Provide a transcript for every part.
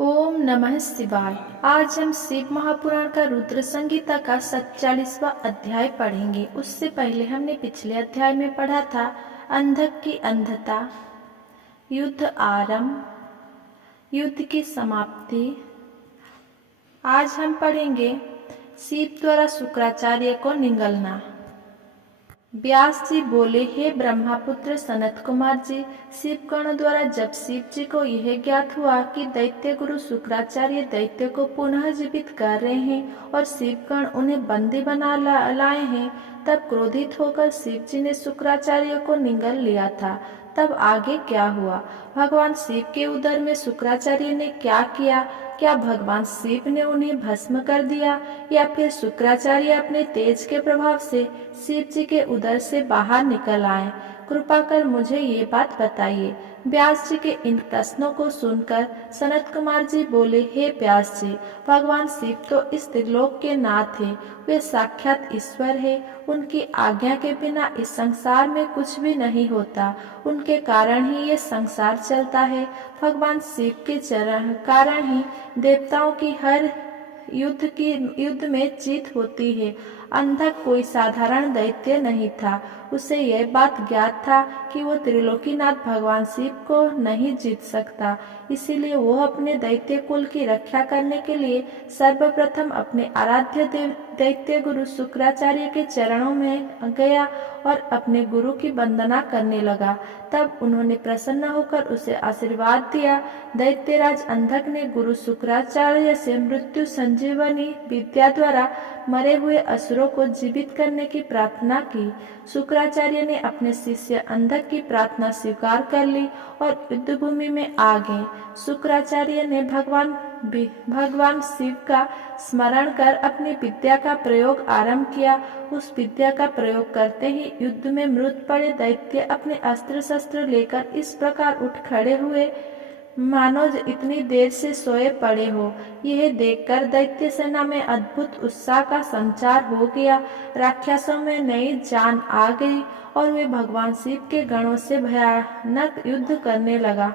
ओम नमः शिवाय। आज हम शिव महापुराण का रुद्र संगीता का 47वां अध्याय पढ़ेंगे। उससे पहले हमने पिछले अध्याय में पढ़ा था अंधक की अंधता, युद्ध आरंभ, युद्ध की समाप्ति। आज हम पढ़ेंगे शिव द्वारा शुक्राचार्य को निगलना। व्यास जी बोले, हे ब्रह्मपुत्र सनत कुमार जी, शिवगण द्वारा जब शिव जी को यह ज्ञात हुआ कि दैत्य गुरु शुक्राचार्य दैत्य को पुनः जीवित कर रहे हैं और शिवगण उन्हें बंदी बना लाए हैं, तब क्रोधित होकर शिव जी ने शुक्राचार्य को निगल लिया था। तब आगे क्या हुआ? भगवान शिव के उदर में शुक्राचार्य ने क्या किया? क्या भगवान शिव ने उन्हें भस्म कर दिया या फिर शुक्राचार्य अपने तेज के प्रभाव से शिव जी के उदर से बाहर निकल आए? कृपा कर मुझे ये बात बताइए। व्यास जी के इन प्रश्नों को सुनकर सनत कुमार जी बोले, हे व्यास जी, भगवान शिव तो इस त्रिलोक के नाथ हैं। वे साक्षात ईश्वर है। उनकी आज्ञा के बिना इस संसार में कुछ भी नहीं होता। उनके कारण ही ये संसार चलता है। भगवान शिव के चरण कारण ही देवताओं की हर युद्ध में जीत होती है। अंधक कोई साधारण दैत्य नहीं था। उसे यह बात ज्ञात था कि वो त्रिलोकीनाथ भगवान शिव को नहीं जीत सकता। इसीलिए वो अपने दैत्य कुल की रक्षा करने के लिए सर्वप्रथम अपने आराध्य देव दैत्य गुरु शुक्राचार्य के चरणों में गया और अपने गुरु की वंदना करने लगा। तब उन्होंने प्रसन्न होकर उसे आशीर्वाद दिया। दैत्यराज अंधक ने गुरु शुक्राचार्य से मृत्यु संजीवनी विद्या द्वारा मरे हुए असुरों को जीवित करने की प्रार्थना की। शुक्राचार्य ने अपने शिष्य अंधक की प्रार्थना स्वीकार कर ली और युद्ध भूमि में आ गए। शुक्राचार्य ने भगवान शिव का स्मरण कर अपनी विद्या का प्रयोग आरंभ किया। उस विद्या का प्रयोग करते ही युद्ध में मृत पड़े दैत्य अपने अस्त्र शस्त्र लेकर इस प्रकार उठ खड़े हुए मानो इतनी देर से सोए पड़े हो। यह देखकर दैत्य सेना में अद्भुत उत्साह का संचार हो गया। राक्षसों में नई जान आ गई और वे भगवान शिव के गणों से भयानक युद्ध करने लगा।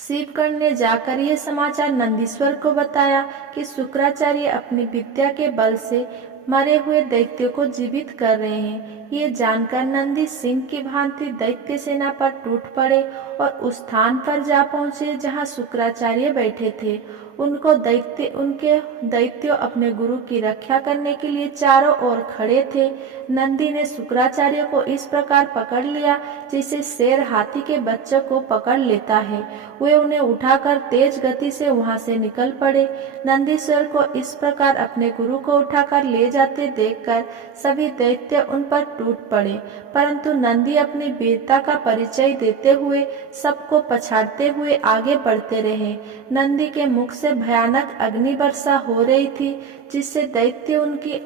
शिवगण ने जाकर यह समाचार नंदीश्वर को बताया कि शुक्राचार्य अपनी विद्या के बल से मरे हुए दैत्य को जीवित कर रहे हैं। ये जानकर नंदी सिंह की भांति दैत्य सेना पर टूट पड़े और उस स्थान पर जा पहुंचे जहां शुक्राचार्य बैठे थे। उनके दैत्य अपने गुरु की रक्षा करने के लिए चारों ओर खड़े थे। नंदी ने शुक्राचार्य को इस प्रकार पकड़ लिया जैसे शेर हाथी के बच्चों को पकड़ लेता है। वे उन्हें उठाकर तेज गति से वहां से निकल पड़े। नंदीश्वर को इस प्रकार अपने गुरु को उठाकर ले जाते देखकर सभी दैत्य उन पर टूट पड़े, परंतु नंदी अपनी वीरता का परिचय देते हुए सबको पछाड़ते हुए आगे बढ़ते रहे। नंदी के मुख से भयानक अग्नि वर्षा हो रही थी, जिससे दैत्य उनकी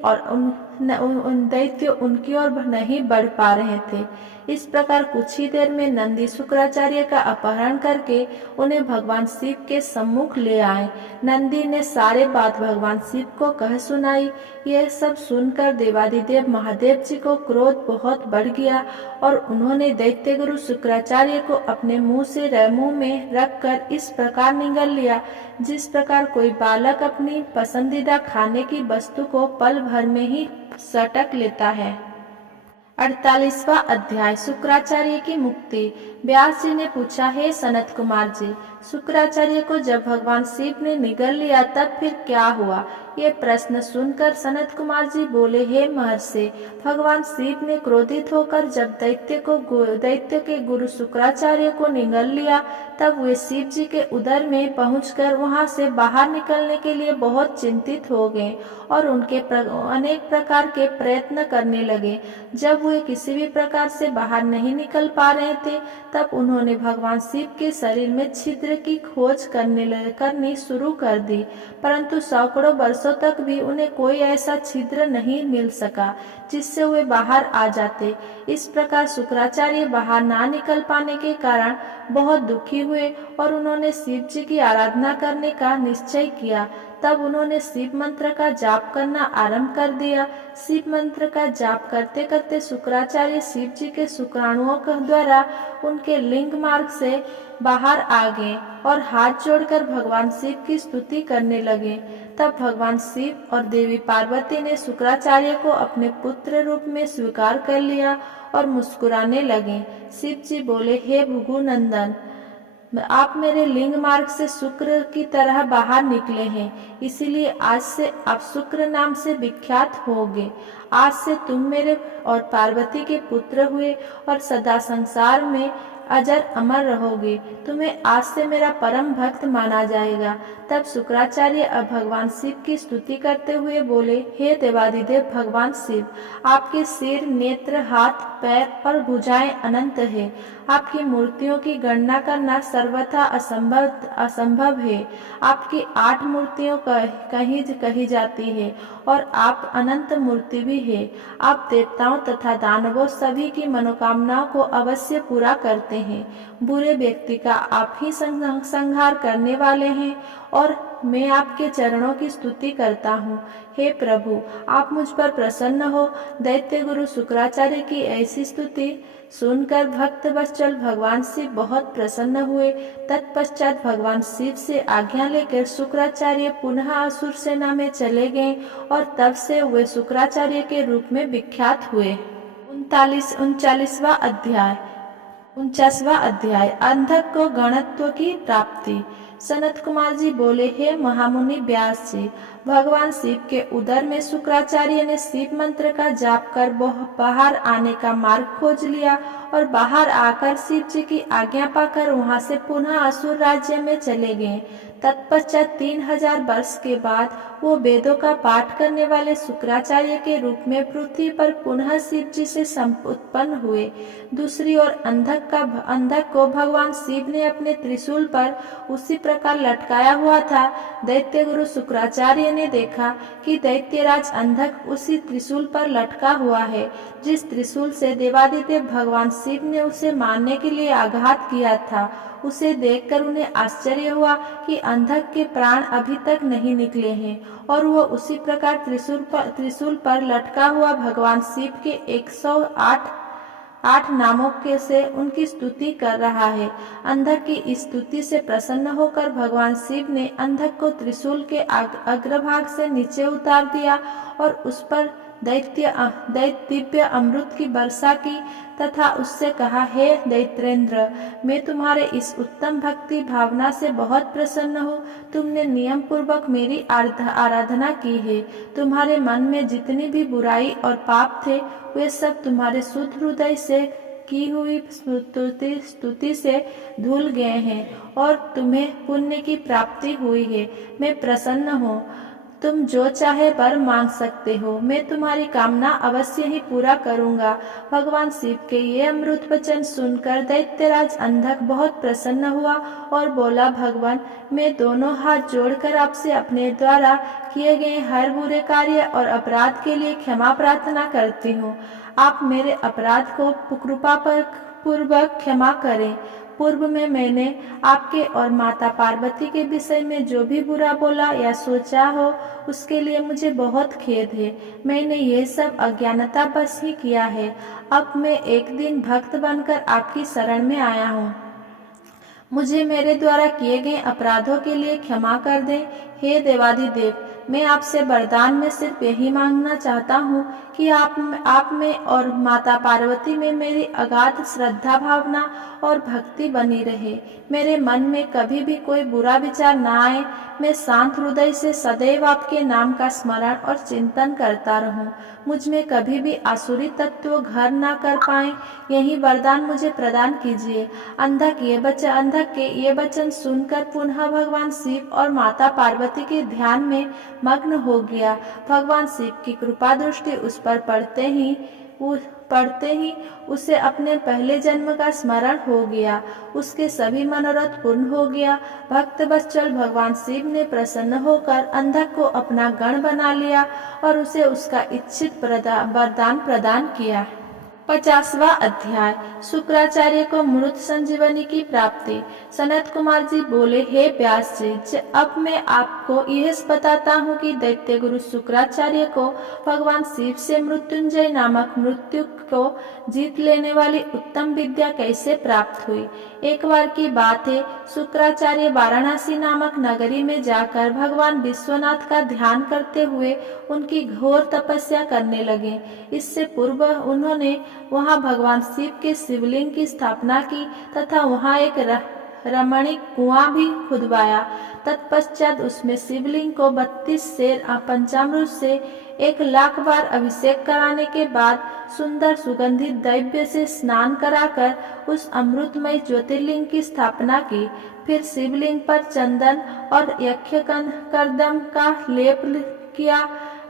ओर नहीं बढ़ पा रहे थे। इस प्रकार कुछ ही देर में नंदी शुक्राचार्य का अपहरण करके उन्हें भगवान शिव के सम्मुख ले आए। नंदी ने सारे बात भगवान शिव को कह सुनाई। यह सब सुनकर देवादिदेव महादेव जी को क्रोध बहुत बढ़ गया और उन्होंने दैत्य गुरु शुक्राचार्य को अपने मुंह में रखकर इस प्रकार निगल लिया जिस प्रकार कोई बालक अपनी पसंदीदा खाने की वस्तु को पल भर में ही सटक लेता है। 48वां अध्याय, शुक्राचार्य की मुक्ति। व्यास जी ने पूछा, हे सनत कुमार जी, शुक्राचार्य को जब भगवान शिव ने निगल लिया तब फिर क्या हुआ? ये प्रश्न सुनकर सनत कुमार जी बोले, हे महर्षि, भगवान शिव ने क्रोधित होकर जब दैत्य के गुरु शुक्राचार्य को निगल लिया तब वे शिव जी के उदर में पहुंचकर वहां से बाहर निकलने के लिए बहुत चिंतित हो गए और उनके अनेक प्रकार के प्रयत्न करने लगे। जब वे किसी भी प्रकार से बाहर नहीं निकल पा रहे थे तब उन्होंने भगवान शिव के शरीर में छिद्र की खोज करनी शुरू कर दी, परंतु सैकड़ों वर्षों तक भी उन्हें कोई ऐसा छिद्र नहीं मिल सका जिससे वे बाहर आ जाते। इस प्रकार शुक्राचार्य बाहर ना निकल पाने के कारण बहुत दुखी हुए और उन्होंने शिव जी की आराधना करने का निश्चय किया। तब उन्होंने शिव मंत्र का जाप करना आरंभ कर दिया। शिव मंत्र का जाप करते करते शुक्राचार्य शिव जी के शुक्राणुओं द्वारा उनके लिंग मार्ग से बाहर आ गए और हाथ जोड़कर भगवान शिव की स्तुति करने लगे। तब भगवान शिव और देवी पार्वती ने शुक्राचार्य को अपने पुत्र रूप में स्वीकार कर लिया और मुस्कुराने लगे। शिव जी बोले, हे भृगुनंदन, आप मेरे लिंग मार्ग से शुक्र की तरह बाहर निकले हैं, इसीलिए आज से आप शुक्र नाम से विख्यात होगे। आज से तुम मेरे और पार्वती के पुत्र हुए और सदा संसार में अजर अमर रहोगे। तुम्हें आज से मेरा परम भक्त माना जाएगा। तब शुक्राचार्य अब भगवान शिव की स्तुति करते हुए बोले, हे देवादिदेव भगवान शिव, आपके सिर, नेत्र, हाथ, पैर और भुजाएं अनंत है। आपकी मूर्तियों की गणना करना सर्वथा असंभव है। आपकी 8 मूर्तियों कही जाती है और आप अनंत मूर्ति भी है। आप देवताओं तथा दानवों सभी की मनोकामनाओं को अवश्य पूरा करते हैं। बुरे व्यक्ति का आप ही संहार करने वाले हैं और मैं आपके चरणों की स्तुति करता हूँ। हे प्रभु, आप मुझ पर प्रसन्न हो। दैत्य गुरु शुक्राचार्य की ऐसी स्तुति सुनकर भक्त वत्सल भगवान शिव बहुत प्रसन्न हुए। तत्पश्चात भगवान शिव से आज्ञा लेकर शुक्राचार्य पुनः असुर सेना में चले गए और तब से वे शुक्राचार्य के रूप में विख्यात हुए। 49वां अध्याय अंधक को गणत्व की प्राप्ति। सनत कुमार जी बोले, हे महामुनि व्यास जी, भगवान शिव के उदर में शुक्राचार्य ने शिव मंत्र का जाप कर बाहर आने का मार्ग खोज लिया और बाहर आकर शिव जी की आज्ञा पाकर वहां से पुनः असुर राज्य में चले गए। तत्पश्चात 3000 वर्ष के बाद वो वेदों का पाठ करने वाले शुक्राचार्य के रूप में पृथ्वी पर पुनः शिव जी से उत्पन्न हुए। दूसरी ओर अंधक को भगवान शिव ने अपने त्रिशूल पर उसी प्रकार लटकाया हुआ था। दैत्य गुरु शुक्राचार्य ने देखा कि दैत्यराज अंधक उसी त्रिशूल पर लटका हुआ है जिस त्रिशूल से देवादिदेव भगवान शिव ने उसे मारने के लिए आघात किया था। उसे देखकर उन्हें आश्चर्य हुआ कि अंधक के प्राण अभी तक नहीं निकले हैं और वह उसी प्रकार त्रिशूल पर लटका हुआ भगवान शिव के 108 नामों के से उनकी स्तुति कर रहा है। अंधक की इस स्तुति से प्रसन्न होकर भगवान शिव ने अंधक को त्रिशूल के अग्रभाग से नीचे उतार दिया और उस पर दैत्य अमृत की वर्षा की तथा उससे कहा, हे दैत्रेंद्र, मैं तुम्हारे इस उत्तम भक्ति भावना से बहुत प्रसन्न हूँ। तुमने नियम पूर्वक मेरी आराधना की है। तुम्हारे मन में जितनी भी बुराई और पाप थे वे सब तुम्हारे शुद्ध हृदय से की हुई स्तुति से धुल गए हैं और तुम्हें पुण्य की प्राप्ति हुई है। मैं प्रसन्न हूँ। तुम जो चाहे वर मांग सकते हो, मैं तुम्हारी कामना अवश्य ही पूरा करूंगा। भगवान शिव के ये अमृत वचन सुनकर दैत्यराज अंधक बहुत प्रसन्न हुआ और बोला, भगवान, मैं दोनों हाथ जोड़कर आपसे अपने द्वारा किए गए हर बुरे कार्य और अपराध के लिए क्षमा प्रार्थना करती हूँ। आप मेरे अपराध को कृपा पूर्वक क्षमा करें। पूर्व में मैंने आपके और माता पार्वती के विषय में जो भी बुरा बोला या सोचा हो उसके लिए मुझे बहुत खेद है। मैंने ये सब अज्ञानतावश ही किया है। अब मैं एक दिन भक्त बनकर आपकी शरण में आया हूँ। मुझे मेरे द्वारा किए गए अपराधों के लिए क्षमा कर दें। हे देवादिदेव, मैं आपसे वरदान में सिर्फ यही मांगना चाहता हूँ कि आप में और माता पार्वती में मेरी अगाध श्रद्धा भावना और भक्ति बनी रहे। मेरे मन में कभी भी कोई बुरा विचार न आए। मैं शांत हृदय से सदैव आपके नाम का स्मरण और चिंतन करता रहूं। मुझ में कभी भी आसुरी तत्व घर न कर पाए, यही वरदान मुझे प्रदान कीजिए। अंधक के ये वचन सुनकर पुनः भगवान शिव और माता पार्वती के ध्यान में मग्न हो गया। भगवान शिव की कृपा दृष्टि उस पर पड़ते ही उसे अपने पहले जन्म का स्मरण हो गया। उसके सभी मनोरथ पूर्ण हो गया। भक्त वत्सल भगवान शिव ने प्रसन्न होकर अंधक को अपना गण बना लिया और उसे उसका इच्छित वरदान प्रदान किया। 50वां अध्याय शुक्राचार्य को मृत संजीवनी की प्राप्ति। सनत कुमार जी बोले, हे व्यास जी, अब मैं आपको यह बताता हूँ कि दैत्य गुरु शुक्राचार्य को भगवान शिव से मृत्युंजय नामक मृत्यु को जीत लेने वाली उत्तम विद्या कैसे प्राप्त हुई। एक बार की बात है, शुक्राचार्य वाराणसी नामक नगरी में जाकर भगवान विश्वनाथ का ध्यान करते हुए उनकी घोर तपस्या करने लगे। इससे पूर्व उन्होंने वहां भगवान शिव के शिवलिंग की स्थापना की तथा वहां एक रमणीक कुआं भी खुदवाया। तत्पश्चात उसमें शिवलिंग को 32 शेर पंचामृत से 1,00,000 बार अभिषेक कराने के बाद सुंदर सुगंधित द्रव्य से स्नान कराकर उस अमृतमय ज्योतिर्लिंग की स्थापना की। फिर शिवलिंग पर चंदन और यक्षकर्दम का लेप किया।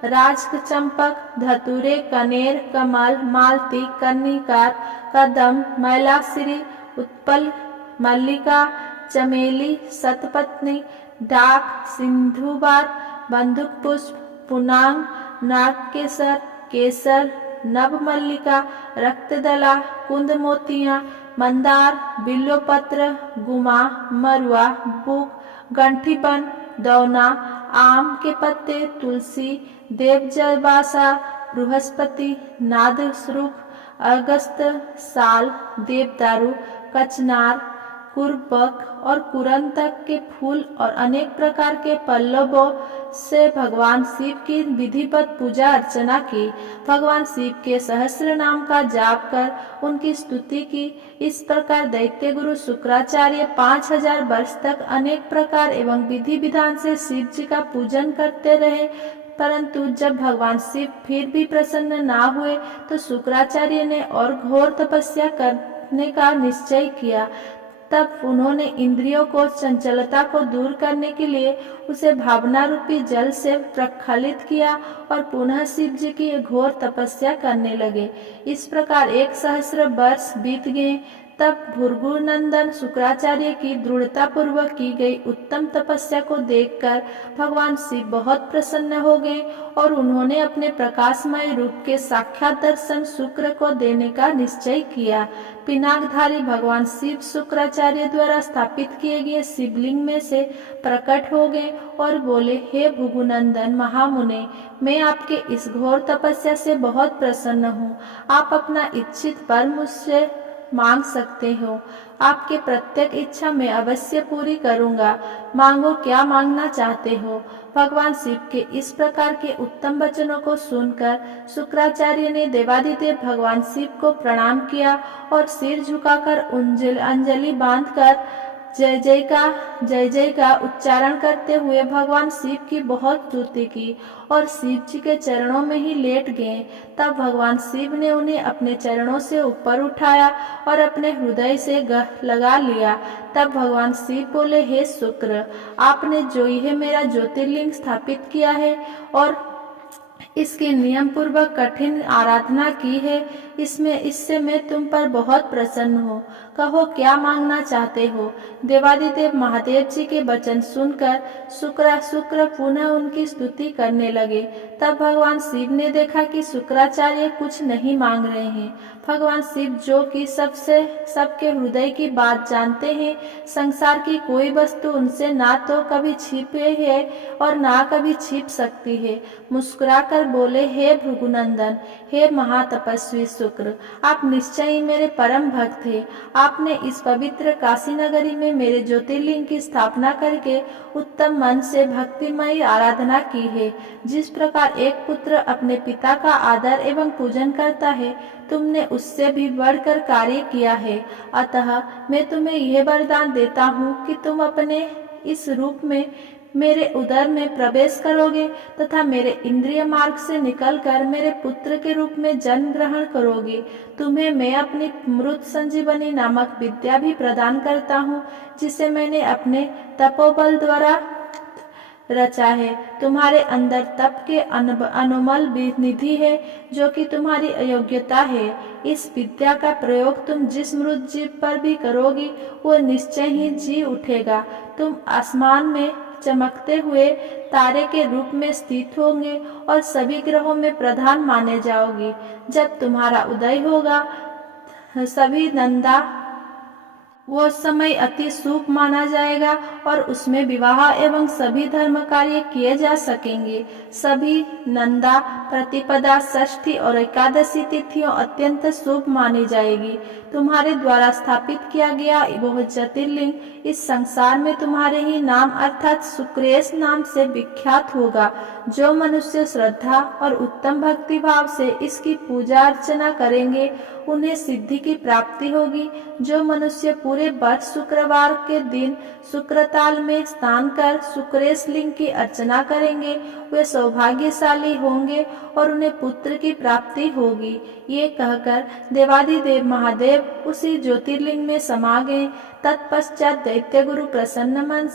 राज चंपक, धतूरे, कनेर, कमल, मालती, कन्निकार, कदम, मैलाश्री, उत्पल, मल्लिका, चमेली, सतपत्नी, डाक, सिंधुबार, बंदूक पुष्प, पुनांग, नागकेसर, केसर, नभ मल्लिका, रक्तदला, कुंद मोतियां, मंदार, बिल्वपत्र, गुमा, मरुआ, बुक, गंठीपन, दौना, आम के पत्ते, तुलसी, देवजबासा, बृहस्पति, नादसरुख, अगस्त, साल, देवदारू, कचनार, कुरबक और कुरंतक के फूल और अनेक प्रकार के पल्लवों से भगवान शिव की विधिवत पूजा अर्चना की। भगवान शिव के सहस्र नाम का जाप कर उनकी स्तुति की। इस प्रकार दैत्य गुरु शुक्राचार्य 5000 वर्ष तक अनेक प्रकार एवं विधि विधान से शिव जी का पूजन करते रहे। परंतु जब भगवान शिव फिर भी प्रसन्न ना हुए तो शुक्राचार्य ने और घोर तपस्या करने का निश्चय किया। तब उन्होंने इंद्रियों को चंचलता को दूर करने के लिए उसे भावना रूपी जल से प्रक्षालित किया और पुनः शिव जी की घोर तपस्या करने लगे। इस प्रकार 1,000 वर्ष बीत गए। तब भृगुनंदन शुक्राचार्य की दृढ़ता पूर्वक की गई उत्तम तपस्या को देखकर भगवान शिव बहुत प्रसन्न हो गए और उन्होंने अपने प्रकाशमय रूप के साक्षात दर्शन शुक्र को देने का निश्चय किया। पिनाकधारी भगवान शिव शुक्राचार्य द्वारा स्थापित किए गए शिवलिंग में से प्रकट हो गए और बोले, हे भृगुनंदन महामुने, मैं आपके इस घोर तपस्या से बहुत प्रसन्न हूँ। आप अपना इच्छित वर मुझसे मांग सकते हो। आपके प्रत्येक इच्छा मैं अवश्य पूरी करूंगा। मांगो, क्या मांगना चाहते हो। भगवान शिव के इस प्रकार के उत्तम वचनों को सुनकर शुक्राचार्य ने देवादिदेव भगवान शिव को प्रणाम किया और सिर झुकाकर अंजलि बांधकर जय जय का उच्चारण करते हुए भगवान शिव की बहुत स्तुति की और शिव जी के चरणों में ही लेट गए। तब भगवान शिव ने उन्हें अपने चरणों से ऊपर उठाया और अपने हृदय से लगा लिया। तब भगवान शिव बोले, हे शुक्र, आपने जो यह मेरा ज्योतिर्लिंग स्थापित किया है और इसकी नियम पूर्वक कठिन आराधना की है, इससे मैं तुम पर बहुत प्रसन्न हूँ। कहो, क्या मांगना चाहते हो। देवादिदेव महादेव जी के वचन सुनकर शुक्र पुनः उनकी स्तुति करने लगे। तब भगवान शिव ने देखा कि शुक्राचार्य कुछ नहीं मांग रहे हैं। भगवान शिव जो कि सबके हृदय की बात जानते हैं, संसार की कोई वस्तु उनसे ना तो कभी छिपे है और ना कभी छिप सकती है, मुस्कुराकर बोले, हे भृगुनंदन, हे महातपस्वी शुक्र, आप निश्चय ही मेरे परम भक्त हैं। आपने इस पवित्र काशी नगरी में मेरे ज्योतिर्लिंग की स्थापना करके उत्तम मन से भक्तिमयी आराधना की है। जिस प्रकार एक पुत्र अपने पिता का आदर एवं पूजन करता है, तुमने उससे भी बढ़कर कार्य किया है। अतः मैं तुम्हें यह वरदान देता हूँ कि तुम अपने इस रूप में मेरे उदर में प्रवेश करोगे तथा मेरे इंद्रिय मार्ग से निकलकर मेरे पुत्र के रूप में जन्म ग्रहण करोगे। तुम्हें मैं अपनी मृत संजीवनी नामक विद्या भी प्रदान करता हूँ, जिसे मैंने अपने तपोबल द्वारा रचा है। तुम्हारे अंदर तप के अनुमल निधि है, जो कि तुम्हारी अयोग्यता है। इस विद्या का प्रयोग तुम जिस मृत जीव पर भी करोगी, वो निश्चय ही जी उठेगा। तुम आसमान में चमकते हुए तारे के रूप में स्थित होंगे और सभी ग्रहों में प्रधान माने जाओगे। जब तुम्हारा उदय होगा सभी नंदा वो समय अति शुभ माना जाएगा और उसमें विवाह एवं सभी धर्म कार्य किए जा सकेंगे। सभी नंदा, प्रतिपदा, षष्ठी और एकादशी तिथियों अत्यंत शुभ मानी जाएगी। तुम्हारे द्वारा स्थापित किया गया वह ज्योतिर्लिंग इस संसार में तुम्हारे ही नाम अर्थात शुक्रेश नाम से विख्यात होगा। जो मनुष्य श्रद्धा और उत्तम भक्ति भाव से इसकी पूजा अर्चना करेंगे उन्हें सिद्धि की प्राप्ति होगी। जो मनुष्य पूरे वर्ष शुक्रवार के दिन शुक्रताल में स्नान कर शुक्रेश लिंग की अर्चना करेंगे वे सौभाग्यशाली होंगे और उन्हें पुत्र की प्राप्ति होगी। ये कहकर देवाधिदेव महादेव उसी ज्योतिर्लिंग में समा गए। तत्पश्चात दैत्य गुरु प्रसन्न मन